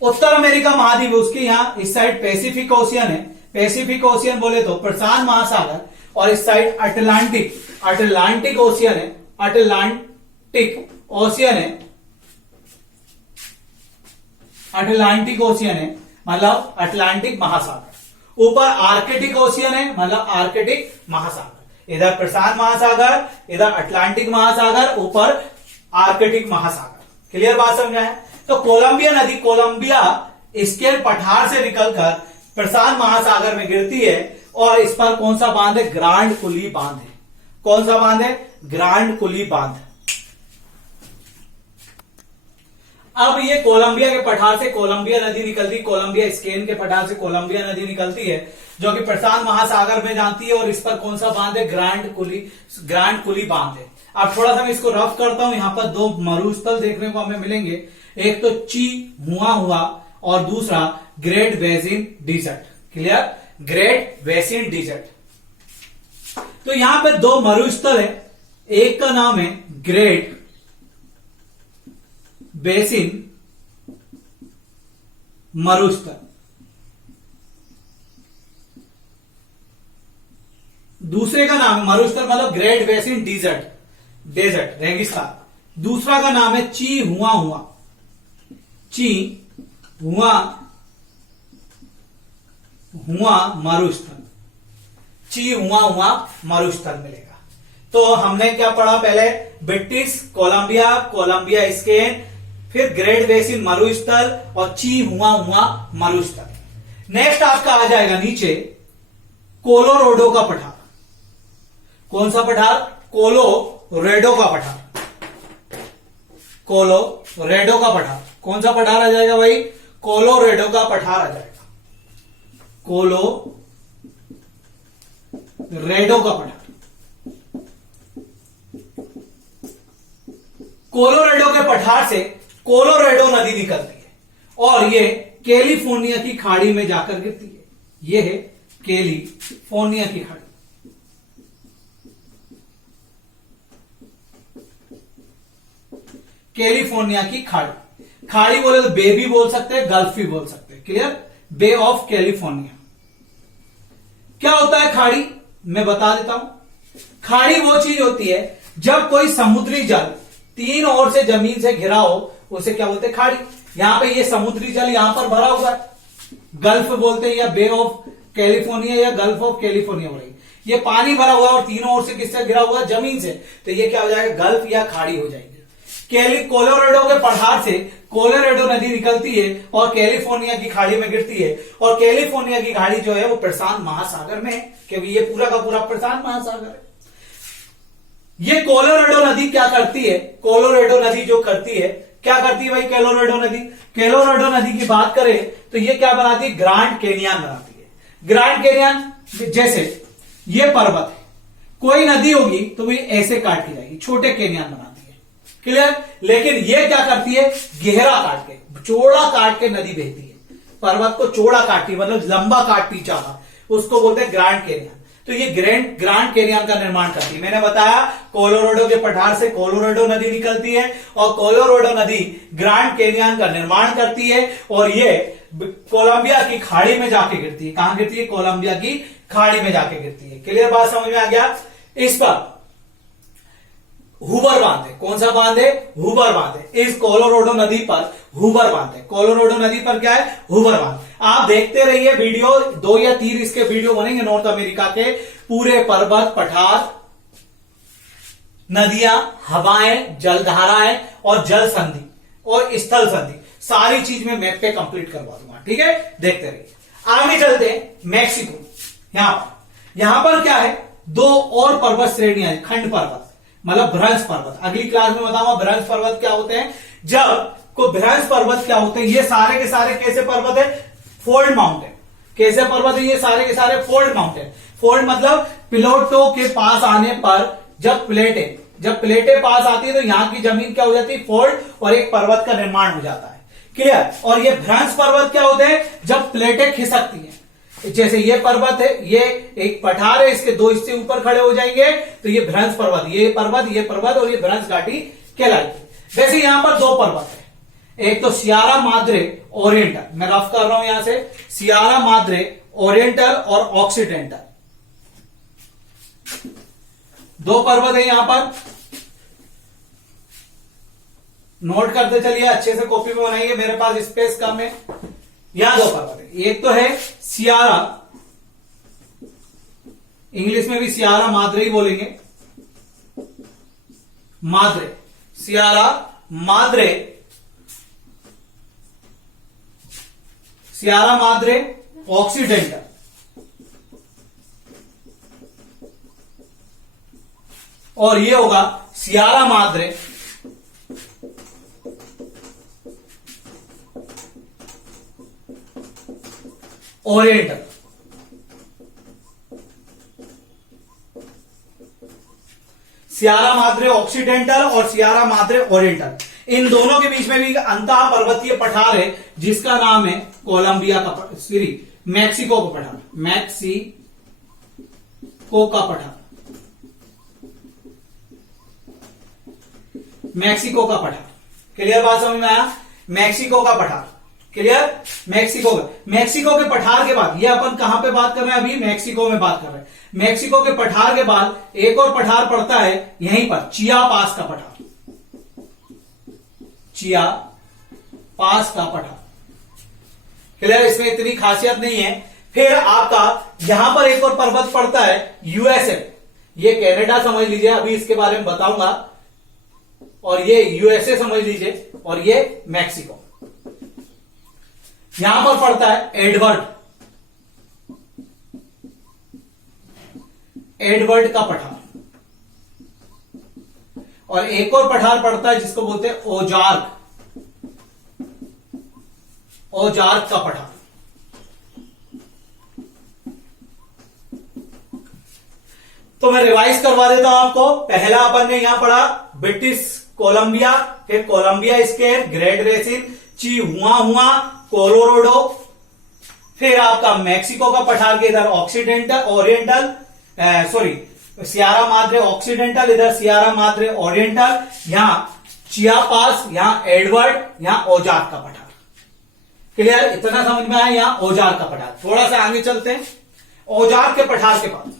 उत्तर अमेरिका महाद्वीप है उसके यहां इस साइड पैसिफिक ओशियन है। पैसिफिक ओशियन बोले तो प्रशांत महासागर, और इस साइड अटलांटिक ओशियन है। अटलांटिक ओशियन है, अटलांटिक ओशियन है, मतलब अटलांटिक महासागर। ऊपर आर्कटिक ओशियन है, मतलब आर्कटिक महासागर। इधर प्रशांत महासागर, इधर अटलांटिक महासागर, ऊपर आर्कटिक महासागर। क्लियर बात समझ है? तो कोलंबिया नदी कोलंबिया स्केन पठार से निकलकर प्रशांत महासागर में गिरती है, और इस पर कौन सा बांध है? ग्रांड कुली बांध है। कौन सा बांध है? ग्रांड कुली बांध। अब ये कोलंबिया के पठार से कोलंबिया नदी निकलती, कोलंबिया स्केन के पठार से कोलंबिया नदी निकलती है जो कि प्रशांत महासागर में जाती है, और इस पर कौन सा बांध है? ग्रांड कुली बांध है। अब थोड़ा सा मैं इसको रफ करता हूं। यहां पर दो मरुस्थल देखने को हमें मिलेंगे, एक तो ची हुआ और दूसरा Great Basin Desert. Clear? Great Basin Desert. तो यहां पे दो मरुस्थल है, एक का नाम है ग्रेट बेसिन मरुस्थल, दूसरे का नाम है मरुस्थल, मतलब ग्रेट बेसिन डेजर्ट रेगिस्तान। दूसरा का नाम है ची हुआ मरुस्थल, ची हुआ मरुस्थल मिलेगा। तो हमने क्या पढ़ा पहले, ब्रिटिश कोलंबिया स्केन, फिर ग्रेट बेसिन मरुस्थल और ची हुआ मरुस्थल। नेक्स्ट आपका आ जाएगा नीचे कोलोराडो का पठार। कौन सा पठार? कोलोराडो का पठार। कोलोराडो का पठार कौन सा पठार आ जाएगा भाई? कोलोराडो का पठार आ जाएगा, कोलोराडो का पठार। कोलोराडो के पठार से कोलोराडो नदी निकलती है और ये कैलिफोर्निया की खाड़ी में जाकर गिरती है। ये है कैलिफोर्निया की खाड़ी। कैलिफोर्निया की खाड़ी बोले तो बे भी बोल सकते हैं, गल्फ भी बोल सकते हैं। क्लियर? Bay of California. क्या होता है खाड़ी? मैं बता देता हूं। खाड़ी वो चीज होती है जब कोई समुद्री जल तीन ओर से जमीन से घिरा हो, उसे क्या बोलते हैं? खाड़ी। यहां पे ये समुद्री जल यहां पर भरा हुआ है, गल्फ बोलते हैं, या बे ऑफ कैलिफोर्निया या गल्फ ऑफ कैलिफोर्निया बोलेंगे। ये पानी भरा हुआ है और तीनों ओर से किससे घिरा हुआ है? जमीन से। तो ये क्या हो जाएगा? गल्फ या खाड़ी हो जाएगी। कोलोराडो के पठार से कोलोराडो नदी निकलती है और कैलिफोर्निया की खाड़ी में गिरती है, और कैलिफोर्निया की खाड़ी जो है वो प्रशांत महासागर में है, क्योंकि ये पूरा का पूरा प्रशांत महासागर है। ये कोलोराडो नदी क्या करती है? कोलोराडो नदी जो करती है, क्या करती है भाई कोलोराडो नदी? कोलोराडो नदी की बात करें तो ये क्या बनाती है? ग्रांड कैनियन बनाती है। ग्रांड कैनियन जैसे ये पर्वत है, कोई नदी होगी तो वो ऐसे काट के जाएगी, छोटे कैनियन बनाती है। क्लियर? लेकिन ये क्या करती है? गहरा काट के, चौड़ा काट के नदी बहती है। पर्वत को चौड़ा काटती, मतलब लंबा काटती चाहा, उसको बोलते हैं ग्रांड कैनियन। तो ये ग्रांड कैनियन का निर्माण करती है। मैंने बताया कोलोराडो के पठार से कोलोराडो नदी निकलती है और कोलोराडो नदी ग्रांड कैनियन का निर्माण करती है, और ये कोलंबिया की खाड़ी में जाके गिरती है। कहां गिरती है? कोलंबिया की खाड़ी में जाके गिरती है। क्लियर बात समझ में आ गया? इस पर हुबर बांध है। कौन सा बांध है? हुबर बांध है। इस कोलोराडो नदी पर हुबर बांध है। कोलोराडो नदी पर क्या है? हुबर बांध। आप देखते रहिए वीडियो, 2 या 3 इसके वीडियो बनेंगे नॉर्थ अमेरिका के। पूरे पर्वत, पठार, नदियां, हवाएं, जलधाराएं और जल संधि और स्थल संधि, सारी चीज में मैप पे कंप्लीट करवा दूंगा। ठीक है? देखते रहिए। आगे चलते हैं मैक्सिको। यहां पर क्या है? 2 और पर्वत श्रेणियां, खंड पर्वत, मतलब भ्रंश पर्वत। अगली क्लास में बताऊंगा भ्रंश पर्वत क्या होते हैं। जब को भ्रंश पर्वत क्या होते हैं? ये सारे के सारे कैसे पर्वत है? Fold mountain. कैसे पर्वत है? ये सारे के सारे फोल्ड माउंटेन। फोल्ड मतलब प्लेटो के पास आने पर जब प्लेटें पास आती है तो यहां की जमीन क्या हो जाती है? फोल्ड, और एक पर्वत का निर्माण हो जाता है। क्लियर? और ये भ्रंश पर्वत क्या होते हैं? जब प्लेटें खिसकती हैं। जैसे ये पर्वत है, ये एक पठार है, इसके 2 हिस्से ऊपर खड़े हो जाएंगे तो ये भ्रंश पर्वत, ये पर्वत और ये भ्रंश घाटी कहलाएगी। वैसे यहां पर 2 पर्वत है, एक तो सियारा माद्रे ओरिएंटल, मैं रफ कर रहा हूं यहां से, सियारा माद्रे ओरिएंटल और ऑक्सीडेंटल, 2 पर्वत है यहां पर। नोट करते चलिए, अच्छे से कॉपी में बनाइए, मेरे पास स्पेस कम है। यहां 2 पर्वत है, एक तो है सियारा, इंग्लिश में भी सियारा माद्रे ही बोलेंगे, Madre, Sierra Madre, Sierra Madre Occidental, और ये होगा Sierra Madre Oriental. Sierra Madre Occidental और सियारा माद्रे ओरिएंटल, इन दोनों के बीच में भी अंतः पर्वतीय पठार है जिसका नाम है कोलंबिया का मैक्सिको का पठार, मैक्सिको का पठार, मैक्सिको का पठार। क्लियर बात समझ में आया? मैक्सिको का पठार। क्लियर। मैक्सिको के पठार के बाद, ये अपन कहां पे बात कर रहे हैं अभी, मैक्सिको में बात कर रहे हैं। मैक्सिको के पठार के बाद एक और पठार पड़ता है यहीं पर, चिया पास का पठार, चिया पास का पठार। क्लियर, इसमें इतनी खासियत नहीं है। फिर आपका यहां पर एक और पर्वत पड़ता है यूएसए, ये कनाडा समझ लीजिए, अभी इसके बारे में बताऊंगा, और ये यूएसए समझ लीजिए, और ये मैक्सिको। यहां पर पड़ता है एडवर्ड का पठार, और एक और पठार पड़ता है जिसको बोलते हैं ओजार्क का पठार। तो मैं रिवाइज करवा देता हूं आपको। पहला अपन ने यहां पढ़ा ब्रिटिश कोलंबिया, फिर कोलंबिया स्केर, ग्रेट बेसिन, चिहुआहुआ, कोलोराडो, फिर आपका मैक्सिको का पठार के इधर सियारा माद्रे ऑक्सीडेंटल, इधर सियारा माद्रे ओरिएंटल, यहां चियापास, यहां एडवर्ड, यहां ओजार्क का पठार। क्लियर, इतना समझ में आया। यहां ओजार्क का पठार। थोड़ा सा आगे चलते हैं। ओजार्क के पठार के पास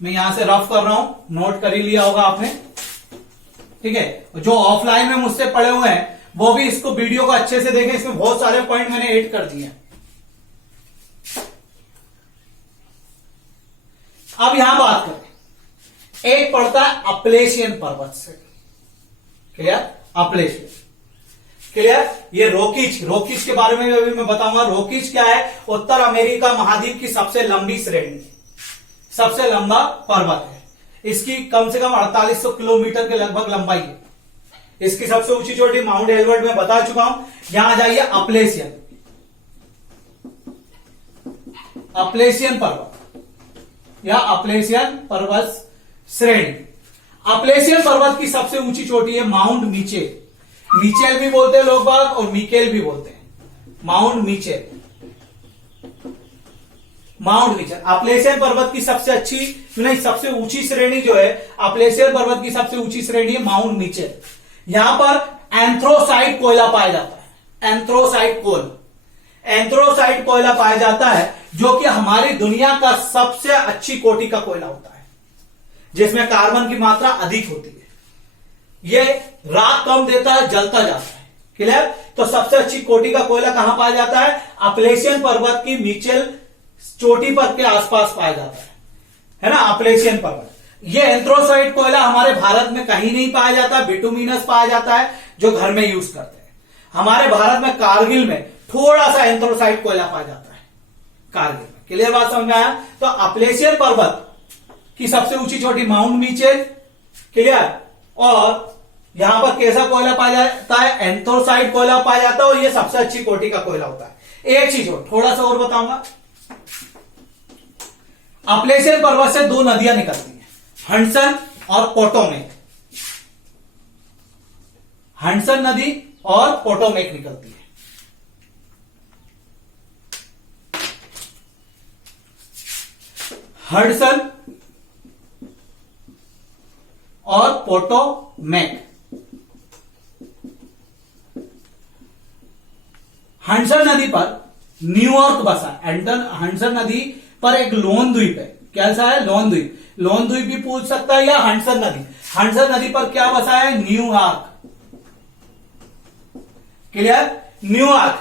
मैं यहां से रफ कर रहा हूं, नोट कर ही लिया होगा आपने, ठीक है। जो ऑफलाइन में मुझसे पढ़े हुए हैं वो भी इसको वीडियो को अच्छे से देखें, इसमें बहुत सारे पॉइंट मैंने ऐड कर दिए हैं। अब यहां बात करें, एक पड़ता है अपलेशियन पर्वत से। Clear, Appalachian. क्लियर, ये रोकीज के बारे में अभी मैं बताऊंगा। रोकीज क्या है? उत्तर अमेरिका महाद्वीप की सबसे लंबी श्रेणी, सबसे लंबा पर्वत है। इसकी कम से कम 4800 किलोमीटर के लगभग लंबाई है। इसकी सबसे ऊंची चोटी माउंट एडवर्ड में बता चुका हूं। यहां जाइए अपलेशियन पर्वत, या अपलेशियन पर्वत श्रेणी। अपलेशियन पर्वत की सबसे ऊंची चोटी है माउंट मीचेल भी बोलते हैं लोग बाग, और मीकेल भी बोलते हैं। माउंट मीचेल। अपलेशियन पर्वत की सबसे ऊंची श्रेणी जो है, अपलेशियन पर्वत की सबसे ऊंची श्रेणी है माउंट मीचेल। यहां पर एंथ्रोसाइट कोयला पाया जाता है। एंथ्रोसाइट कोयला पाया जाता है, जो कि हमारी दुनिया का सबसे अच्छी कोटि का कोयला होता है, जिसमें कार्बन की मात्रा अधिक होती है। ये राख कम देता है, जलता जाता है। क्लियर, तो सबसे अच्छी कोटि का कोयला कहां पाया जाता है? अपलेशियन पर्वत की मीचेल चोटी पर के आसपास पाया जाता है ना, अपलेशियन पर्वत। ये एंथ्रोसाइट कोयला हमारे भारत में कहीं नहीं पाया जाता, बिटुमिनस पाया जाता है, जो घर में यूज करते हैं। हमारे भारत में कारगिल में थोड़ा सा एंथ्रोसाइट कोयला पाया जाता है, कारगिल में। क्लियर बात समझ में आया? तो अपलेशियन पर्वत की सबसे ऊंची चोटी माउंट मीचेल। क्लियर, और यहां पर कैसा कोयला पाया जाता है? एंथ्रोसाइट कोयला पाया जाता है, और यह सबसे अच्छी कोटि का कोयला होता है। एक चीज और, थोड़ा सा और बताऊंगा। अपलेशियन पर्वत से दो नदियां निकलती हैं, हडसन और पोटोमेक। हडसन नदी और पोटोमेक निकलती है। हडसन और पोटोमेक। हडसन नदी पर न्यूयॉर्क बसा है। हडसन नदी पर एक लोन द्वीप है। कैसा है? लोन द्वीप। लोन द्वीप भी पूछ सकता है, या हडसन नदी। हडसन नदी पर क्या बसा है? न्यूयॉर्क। क्लियर, न्यूयॉर्क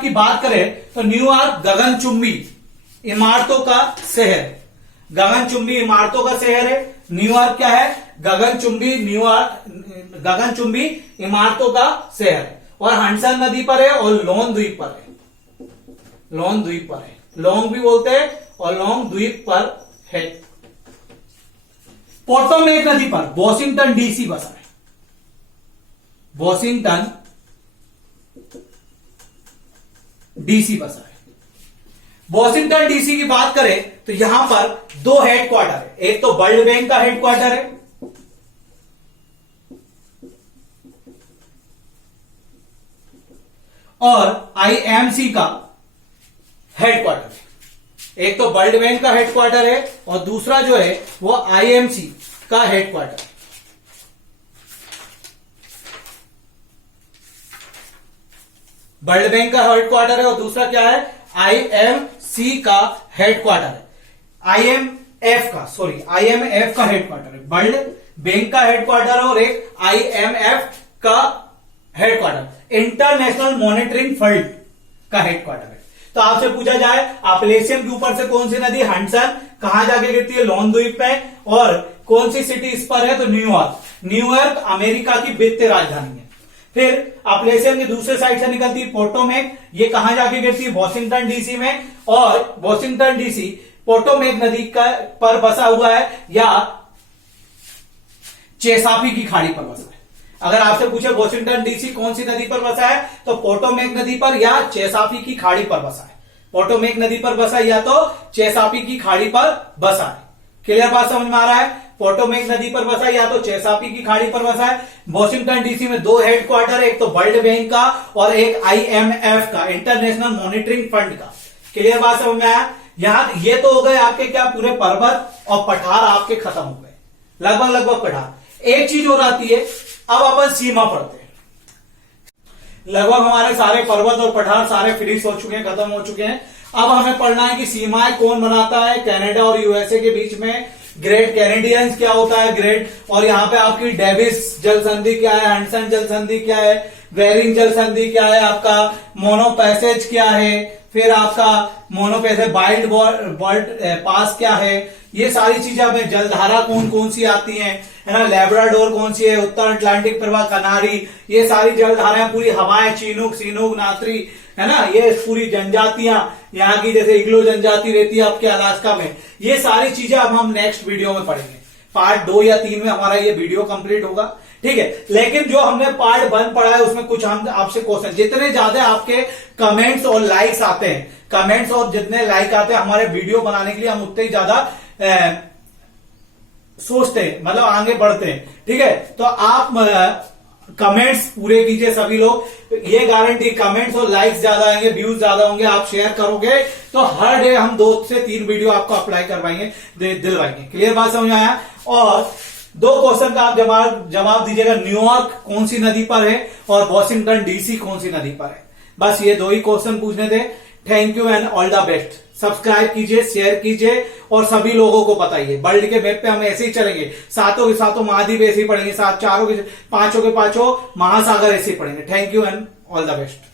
की बात करें तो न्यूयॉर्क गगनचुंबी इमारतों का शहर, गगनचुंबी इमारतों का शहर है। न्यूयॉर्क क्या है? गगनचुंबी इमारतों का शहर है, और हडसन नदी पर है, और लोन द्वीप पर है। लोन द्वीप पर है, लोंग भी बोलते हैं, और लोंग द्वीप पर है। पोटोमेक नदी पर वॉशिंगटन डीसी बसा है। वॉशिंगटन डीसी बसा है। वॉशिंगटन डीसी की बात करें तो यहां पर दो हेडक्वार्टर है। एक तो वर्ल्ड बैंक का हेडक्वार्टर है, और आईएमसी का हेडक्वार्टर है। एक तो वर्ल्ड बैंक का हेडक्वार्टर है, और दूसरा जो है वो आईएमसी का हेडक्वार्टर। वर्ल्ड बैंक का हेडक्वार्टर है और दूसरा क्या है, आईएमसी का हेडक्वार्टर है, आईएमएफ का हेडक्वार्टर है। वर्ल्ड बैंक का हेडक्वार्टर है और एक आईएमएफ का हेडक्वार्टर, इंटरनेशनल मॉनिटरिंग फंड का हेडक्वार्टर है। तो आपसे पूछा जाए अप्लेशियन के ऊपर से कौन सी नदी हडसन कहां जाके गिरती है, लॉन द्वीप पे, और कौन सी सिटी इस पर है, तो न्यूयॉर्क अमेरिका की वित्तीय राजधानी है। फिर अप्लेशियन के दूसरे साइड से निकलती है पोटोमेक, ये कहां जाके गिरती है, वॉशिंगटन डीसी में, और वॉशिंगटन डीसी पोटोमेक नदी का पर बसा हुआ है या चेसापी की खाड़ी पर बसा है। अगर आपसे पूछे वॉशिंगटन डीसी कौन सी नदी पर बसा है, तो पोटोमेक नदी पर या चेसापी की खाड़ी पर बसा है। पोटोमेक नदी पर बसा या तो चेसापी की खाड़ी पर बसा है। क्लियर बात समझ में आ रहा है, पोटोमेक नदी पर बसा या तो चेसापी की खाड़ी पर बसा है। वॉशिंगटन डीसी में दो हेडक्वार्टर है, एक तो वर्ल्ड बैंक का और एक आईएमएफ का, इंटरनेशनल मॉनिटरिंग फंड का। क्लियर बात समझ में आया। यहां ये तो हो गए आपके क्या, पूरे पर्वत और पठार आपके खत्म हो गए, लगभग पठार। एक चीज और आती है, अब अपन सीमा पढ़ते हैं। लगभग हमारे सारे पर्वत और पठार सारे फिनिश हो चुके हैं, खत्म हो चुके हैं। अब हमें पढ़ना है कि सीमाएं कौन बनाता है, कनाडा और यूएसए के बीच में ग्रेट कैनेडियंस क्या होता है, ग्रेट, और यहाँ पे आपकी डेविस जल संधि क्या है, हडसन जल संधि क्या है, बेरिंग जल संधि क्या है, आपका मोनो पैसेज क्या है, फिर आपका मोनो पैसेज वाइल्ड पास क्या है, ये सारी चीजें हमें, जलधारा कौन सी आती है ना, लैब्राडोर कौन सी है, उत्तर अटलांटिक प्रवाह, कनारी, ये सारी जलधाराएं, पूरी हवाएं, चीनूक, सीनूक, नात्री, है ना, ये पूरी जनजातियां यहाँ की, जैसे इग्लो जनजाति रहती है आपके अलास्का में, ये सारी चीजें अब हम नेक्स्ट वीडियो में पढ़ेंगे। पार्ट 2 या 3 में हमारा ये वीडियो कंप्लीट होगा, ठीक है। लेकिन जो हमने पार्ट 1 पढ़ा है उसमें कुछ हम आपसे क्वेश्चन, जितने ज्यादा आपके कमेंट्स और लाइक्स आते हैं, कमेंट्स और जितने लाइक आते हैं हमारे वीडियो बनाने के लिए, हम उतने ही ज्यादा सोचते हैं, मतलब आगे बढ़ते हैं, ठीक है। तो आप कमेंट्स पूरे कीजिए सभी लोग, ये गारंटी, कमेंट्स और लाइक्स ज्यादा आएंगे, व्यूज ज्यादा होंगे, आप शेयर करोगे तो हर डे हम 2 से 3 वीडियो आपको अप्लाई करवाएंगे, दिलवाएंगे। क्लियर बात समझ आया। और 2 क्वेश्चन का आप जवाब दीजिएगा, न्यूयॉर्क कौन सी नदी पर है और वॉशिंगटन डीसी कौन सी नदी पर है। बस ये 2 ही क्वेश्चन पूछने थे। Thank you and all the best. Subscribe कीजिए, शेयर कीजिए और सभी लोगों को बताइए। वर्ल्ड के मैप पे हम ऐसे ही चलेंगे, सातों के सातों महाद्वीप ऐसे ही पढ़ेंगे, चारों के पांचों महासागर ऐसे ही पढ़ेंगे। Thank you and all the best.